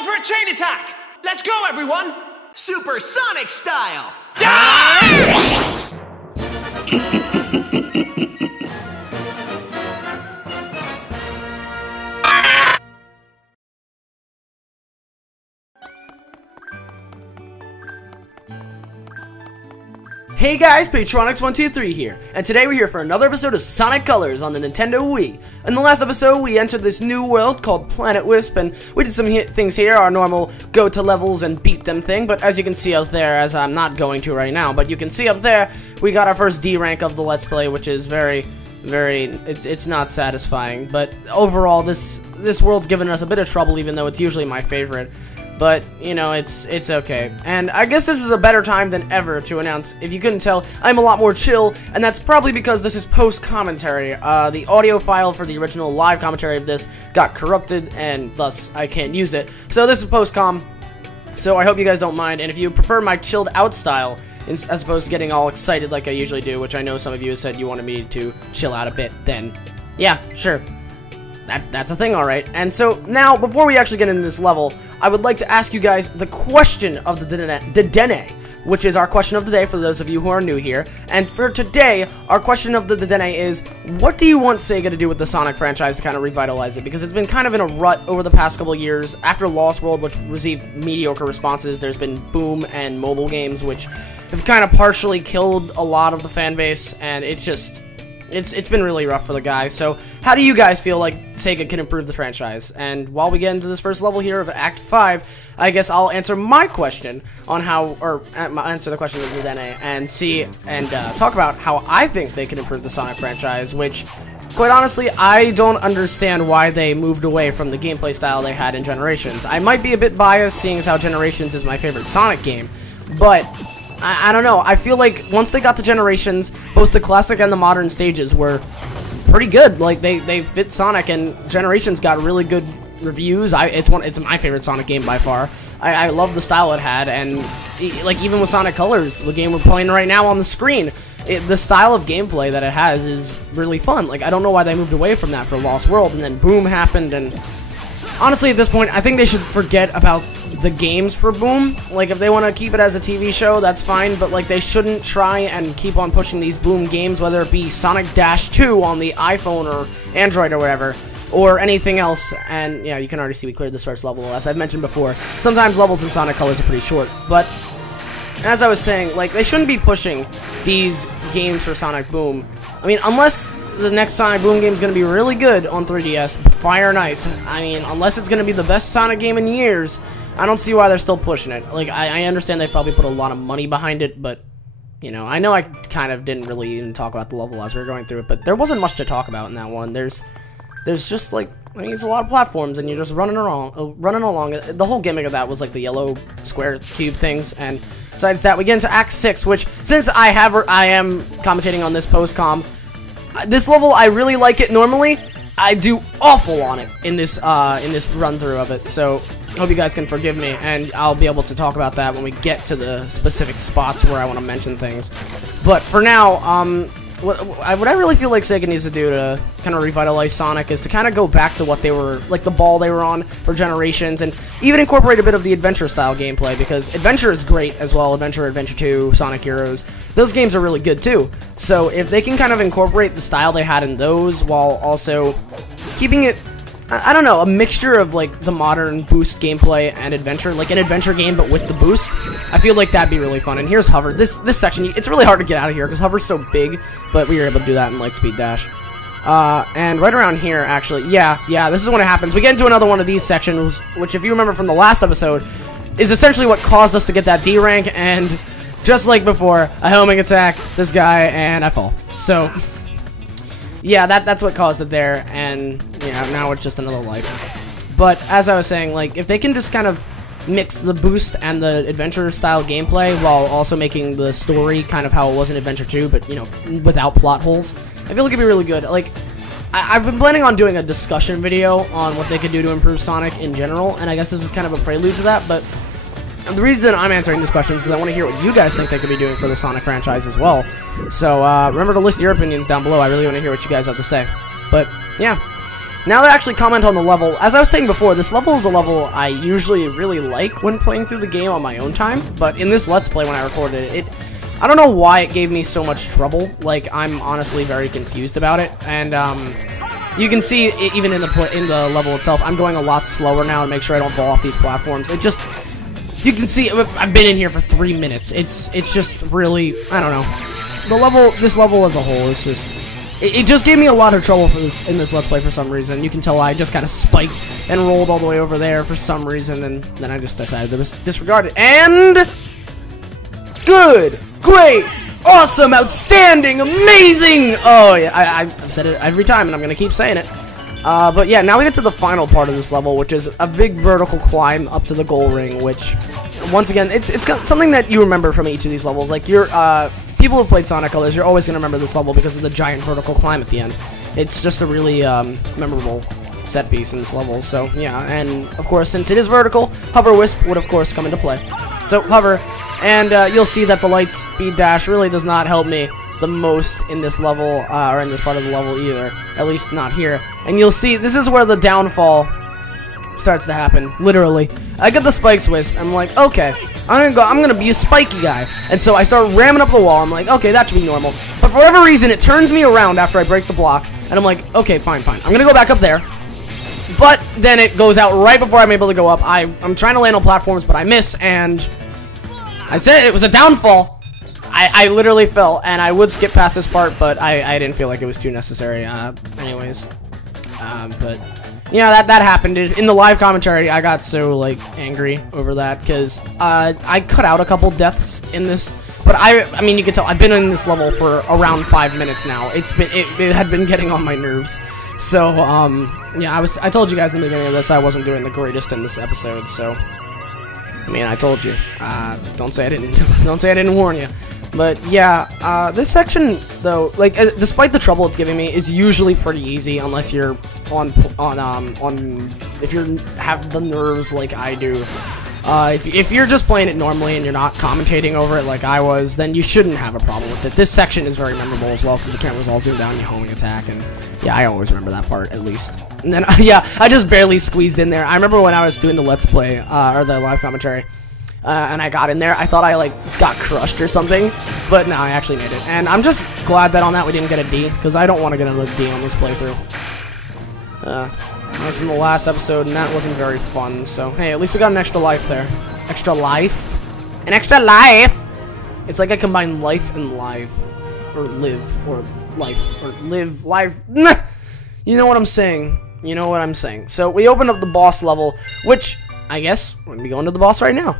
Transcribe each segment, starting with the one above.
going for a chain attack! Let's go, everyone! Supersonic style! Hey guys, Patronix123 here, and today we're here for another episode of Sonic Colors on the Nintendo Wii. In the last episode, we entered this new world called Planet Wisp, and we did some things here, our normal go to levels and beat them thing, but as you can see out there, as I'm not going to right now, but you can see up there, we got our first D rank of the Let's Play, which is it's not satisfying, but overall, this world's given us a bit of trouble, even though it's usually my favorite. But, you know, it's okay. And I guess this is a better time than ever to announce, if you couldn't tell, I'm a lot more chill, and that's probably because this is post-commentary. The audio file for the original live commentary of this got corrupted, and thus I can't use it. So this is post-com, so I hope you guys don't mind, and if you prefer my chilled-out style, as opposed to getting all excited like I usually do, which I know some of you have said you wanted me to chill out a bit, then, yeah, sure. That's a thing, alright. And so, now, before we actually get into this level, I would like to ask you guys the question of the Dene, which is our question of the day for those of you who are new here. And for today, our question of the Dene is, what do you want Sega to do with the Sonic franchise to kind of revitalize it? Because it's been kind of in a rut over the past couple of years. After Lost World, which received mediocre responses, there's been Boom and mobile games, which have kind of partially killed a lot of the fan base, and it's just... It's been really rough for the guys. So how do you guys feel like Sega can improve the franchise? And while we get into this first level here of Act 5, I guess I'll answer my question on how, or answer the question of the Dene and talk about how I think they can improve the Sonic franchise, which, quite honestly, I don't understand why they moved away from the gameplay style they had in Generations. I might be a bit biased, seeing as how Generations is my favorite Sonic game, but... I don't know, I feel like once they got to Generations, both the classic and the modern stages were pretty good. Like, they fit Sonic, and Generations got really good reviews. It's my favorite Sonic game by far. I love the style it had, and like even with Sonic Colors, the game we're playing right now on the screen, the style of gameplay that it has is really fun. Like, I don't know why they moved away from that for Lost World, and then Boom happened, and honestly, at this point, I think they should forget about the games for Boom. Like, if they want to keep it as a TV show, that's fine, but, like, they shouldn't try and keep on pushing these Boom games, whether it be Sonic Dash 2 on the iPhone or Android or whatever, or anything else. And, yeah, you can already see we cleared this first level, as I've mentioned before. Sometimes levels in Sonic Colors are pretty short, but as I was saying, like, they shouldn't be pushing these games for Sonic Boom. I mean, unless the next Sonic Boom game is going to be really good on 3DS, fire and ice. I mean, unless it's going to be the best Sonic game in years, I don't see why they're still pushing it. Like, I understand they probably put a lot of money behind it, but, you know, I know I kind of didn't really even talk about the level as we were going through it, but there wasn't much to talk about in that one. There's just, like, I mean, it's a lot of platforms, and you're just running along. The whole gimmick of that was, like, the yellow square cube things, and besides that, we get into Act 6, which, since I am commentating on this post-com, this level, I really like it normally. I do awful on it in this run-through of it, so I hope you guys can forgive me, and I'll be able to talk about that when we get to the specific spots where I want to mention things. But for now, what I really feel like Sega needs to do to kind of revitalize Sonic is to kind of go back to what they were, like the ball they were on for Generations, and even incorporate a bit of the adventure-style gameplay, because Adventure is great as well. Adventure 2, Sonic Heroes, those games are really good too. So if they can kind of incorporate the style they had in those while also keeping it, I don't know, a mixture of like the modern boost gameplay and adventure, like an adventure game but with the boost, I feel like that'd be really fun. And here's Hover. This section, it's really hard to get out of here because Hover's so big, but we were able to do that in Lightspeed Dash. And right around here, actually, yeah, this is when it happens. We get into another one of these sections, which if you remember from the last episode, is essentially what caused us to get that D rank, and just like before, a homing attack, this guy, and I fall. So, yeah, that's what caused it there, and, you know, now it's just another life. But, as I was saying, like, if they can just kind of mix the boost and the adventure-style gameplay while also making the story kind of how it was in Adventure 2, but, you know, without plot holes, I feel like it'd be really good. Like, I've been planning on doing a discussion video on what they could do to improve Sonic in general, and I guess this is kind of a prelude to that, but the reason I'm answering this question is because I want to hear what you guys think they could be doing for the Sonic franchise as well. So, remember to list your opinions down below. I really want to hear what you guys have to say. But, yeah. now to actually comment on the level, as I was saying before, this level is a level I usually really like when playing through the game on my own time, but in this Let's Play when I recorded it, I don't know why it gave me so much trouble. Like, I'm honestly very confused about it, and you can see it, even in the level itself, I'm going a lot slower now to make sure I don't fall off these platforms. It just, you can see I've been in here for 3 minutes. It's just really, I don't know. This level as a whole is just, it just gave me a lot of trouble in this Let's Play for some reason. You can tell I just kind of spiked and rolled all the way over there for some reason, and then I just decided to disregard it. And good, great, awesome, outstanding, amazing! Oh yeah, I've said it every time, and I'm gonna keep saying it. But yeah, now we get to the final part of this level, which is a big vertical climb up to the goal ring, which, once again, it's got something that you remember from each of these levels. Like, people who've played Sonic Colors, you're always gonna remember this level because of the giant vertical climb at the end. It's just a really, memorable set piece in this level, so yeah, and of course, since it is vertical, Hover Wisp would of course come into play. So, hover, and you'll see that the light speed dash really does not help me the most in this level, or in this part of the level either. At least not here. And you'll see, this is where the downfall starts to happen, literally. I get the spikes Wisp, I'm like, okay, I'm gonna be a spiky guy. And so I start ramming up the wall, I'm like, okay, that should be normal. But for whatever reason, it turns me around after I break the block, and I'm like, okay, fine. I'm gonna go back up there. But then it goes out right before I'm able to go up. I'm trying to land on platforms, but I miss, and I said it was a downfall. I literally fell, and I would skip past this part, but I didn't feel like it was too necessary, anyways. But, yeah, that happened. In the live commentary, I got so, like, angry over that, because I cut out a couple deaths in this, but I mean, you can tell, I've been in this level for around 5 minutes now. It had been getting on my nerves. So, yeah, I told you guys in the beginning of this I wasn't doing the greatest in this episode, so, I mean, I told you. Don't say I didn't warn you. But yeah, this section though, like, despite the trouble it's giving me, is usually pretty easy unless you're if you have the nerves like I do. If you're just playing it normally and you're not commentating over it like I was, then you shouldn't have a problem with it. This section is very memorable as well because the camera's all zoomed down and you homing attack, and yeah, I always remember that part at least. And then yeah, I just barely squeezed in there. I remember when I was doing the Let's Play or the live commentary. And I got in there, I thought I, like, got crushed or something, but no, I actually made it. And I'm just glad that on that we didn't get a D, because I don't want to get another D on this playthrough. That was from the last episode, and that wasn't very fun, so, hey, at least we got an extra life there. Extra life? An extra life! It's like I combine life and live. Or live, or life, or live, life. You know what I'm saying. You know what I'm saying. So, we opened up the boss level, which, I guess, we're going to be going to the boss right now.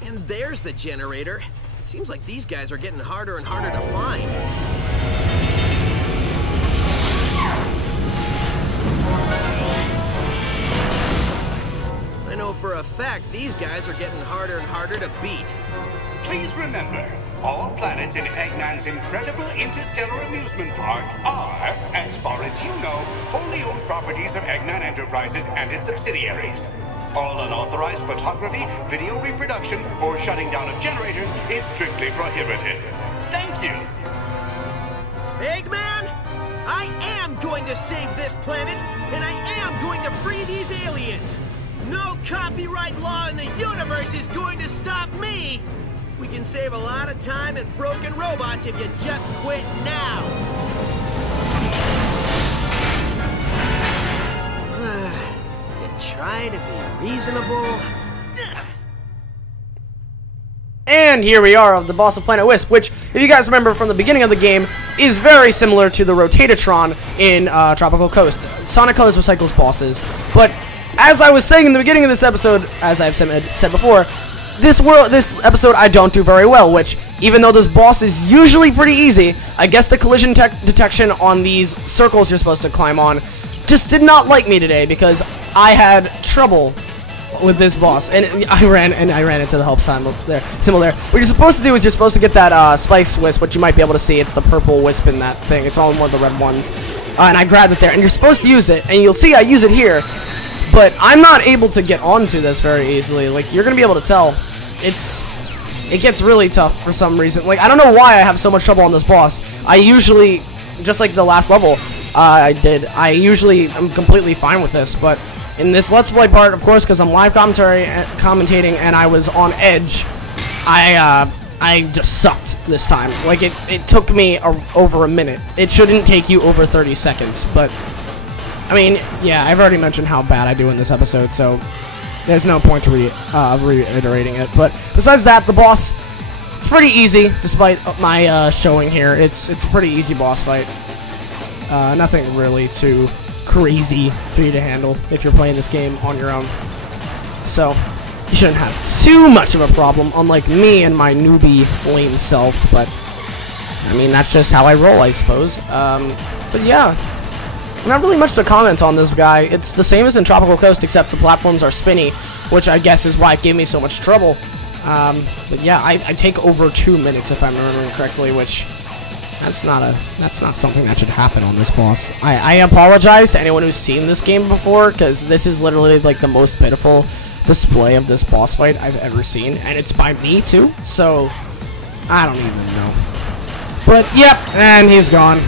And there's the generator. Seems like these guys are getting harder and harder to find. I know for a fact these guys are getting harder and harder to beat. Please remember, all planets in Eggman's incredible interstellar amusement park are, as far as you know, wholly owned properties of Eggman Enterprises and its subsidiaries. All unauthorized photography, video reproduction, or shutting down of generators is strictly prohibited. Thank you. Eggman, I am going to save this planet, and I am going to free these aliens. No copyright law in the universe is going to stop me. We can save a lot of time and broken robots if you just quit now. You try to be reasonable. And here we are of the boss of Planet Wisp, which, if you guys remember from the beginning of the game, is very similar to the Rotatatron in Tropical Coast. Sonic Colors recycles bosses, but as I was saying in the beginning of this episode, as I've said before, this episode I don't do very well, which, even though this boss is usually pretty easy, I guess the collision detection on these circles you're supposed to climb on just did not like me today, because I had trouble with this boss, and I ran into the help symbol there. What you're supposed to do is you're supposed to get that spice wisp, which you might be able to see. It's the purple wisp in that thing. It's all in one of the red ones, and I grabbed it there, and you're supposed to use it, and you'll see I use it here. But I'm not able to get onto this very easily. Like, you're gonna be able to tell. it gets really tough for some reason. Like, I don't know why I have so much trouble on this boss. I usually, just like the last level I usually am completely fine with this, but in this Let's Play part, of course, because I'm live commentating and I was on edge, I just sucked this time. Like, it took me over a minute. It shouldn't take you over 30 seconds, but, I mean, yeah, I've already mentioned how bad I do in this episode, so there's no point to reiterating it. But besides that, the boss, pretty easy, despite my showing here. It's a pretty easy boss fight. Nothing really too crazy for you to handle if you're playing this game on your own. So, you shouldn't have too much of a problem, unlike me and my newbie lame self, but, I mean, that's just how I roll, I suppose. But yeah, not really much to comment on this guy. It's the same as in Tropical Coast, except the platforms are spinny, which I guess is why it gave me so much trouble. But yeah, I take over 2 minutes if I'm remembering correctly, which that's not something that should happen on this boss. I apologize to anyone who's seen this game before, because this is literally like the most pitiful display of this boss fight I've ever seen, and it's by me too, so I don't even know. But yep, and he's gone.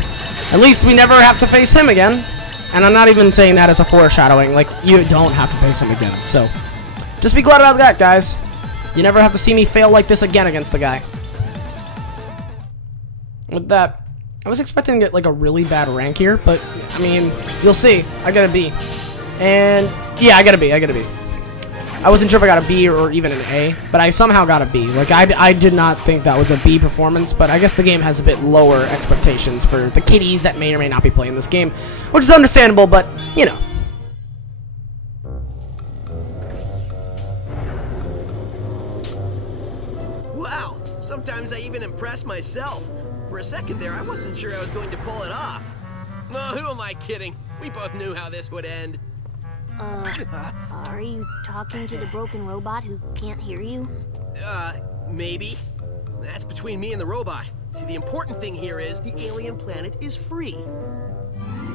At least we never have to face him again, and I'm not even saying that as a foreshadowing. Like, you don't have to face him again, so just be glad about that, guys. You never have to see me fail like this again against the guy. With that, I was expecting to get like a really bad rank here, but I mean, you'll see. I got a B, and yeah, I got a B. I wasn't sure if I got a B or even an A, but I somehow got a B. Like, I did not think that was a B performance, but I guess the game has a bit lower expectations for the kiddies that may or may not be playing this game, which is understandable, but, you know. Wow, sometimes I even impress myself. For a second there, I wasn't sure I was going to pull it off. No, who am I kidding? We both knew how this would end. Are you talking to the broken robot who can't hear you? Maybe. That's between me and the robot. See, the important thing here is the alien planet is free.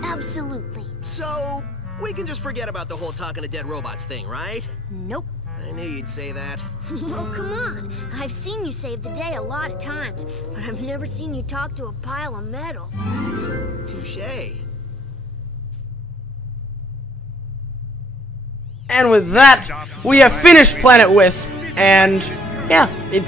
Absolutely. So, we can just forget about the whole talking to dead robots thing, right? Nope. I knew you'd say that. Oh, come on. I've seen you save the day a lot of times, but I've never seen you talk to a pile of metal. Touché. And with that, we have finished Planet Wisp, and yeah, it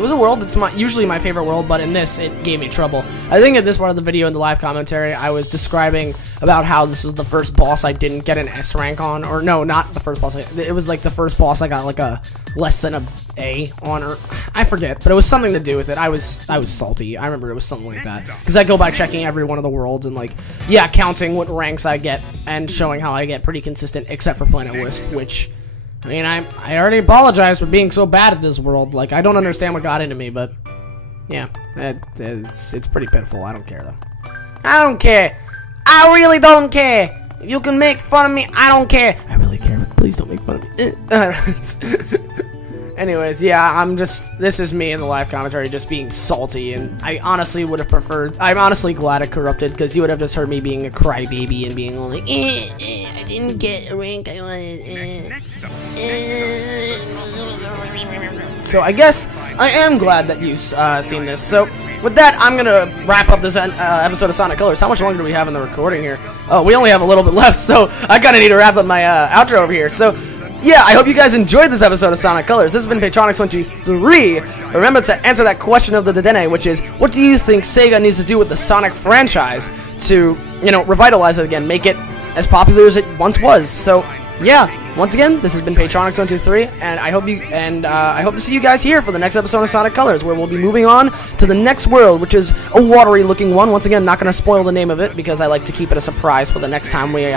was a world. It's usually my favorite world, but in this, it gave me trouble. I think in this part of the video, in the live commentary, I was describing about how this was the first boss I didn't get an S rank on, or no, not the first boss. It was like the first boss I got like a less than a A on, or I forget, but it was something to do with it. I was salty. I remember it was something like that, because I go by checking every one of the worlds and like, yeah, counting what ranks I get and showing how I get pretty consistent, except for Planet Wisp, which, I mean, I already apologize for being so bad at this world. Like, I don't understand what got into me, but yeah, it's pretty pitiful. I don't care though. I don't care. I really don't care. If you can make fun of me, I don't care. I really care, but please don't make fun of me. Anyways, yeah, this is me in the live commentary just being salty, and I honestly would have preferred, I'm honestly glad it corrupted, because you would have just heard me being a crybaby and being like, I didn't get a rank I wanted, So I guess I am glad that you've seen this. So with that, I'm gonna wrap up this episode of Sonic Colors. How much longer do we have in the recording here? Oh, we only have a little bit left, so I kinda need to wrap up my outro over here. So yeah, I hope you guys enjoyed this episode of Sonic Colors. This has been Patronix123. Remember to answer that question of the Dedenne, which is, what do you think Sega needs to do with the Sonic franchise to, you know, revitalize it again, make it as popular as it once was? So, yeah, once again, this has been Patronix123, and I hope to see you guys here for the next episode of Sonic Colors, where we'll be moving on to the next world, which is a watery-looking one. Once again, not going to spoil the name of it, because I like to keep it a surprise for the next time we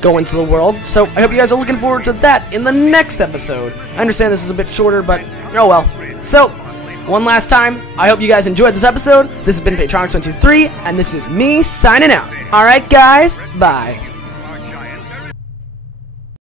go into the world. So I hope you guys are looking forward to that in the next episode. I understand this is a bit shorter, but oh well. So, one last time, I hope you guys enjoyed this episode. This has been Patronix123, and this is me signing out. Alright guys, bye.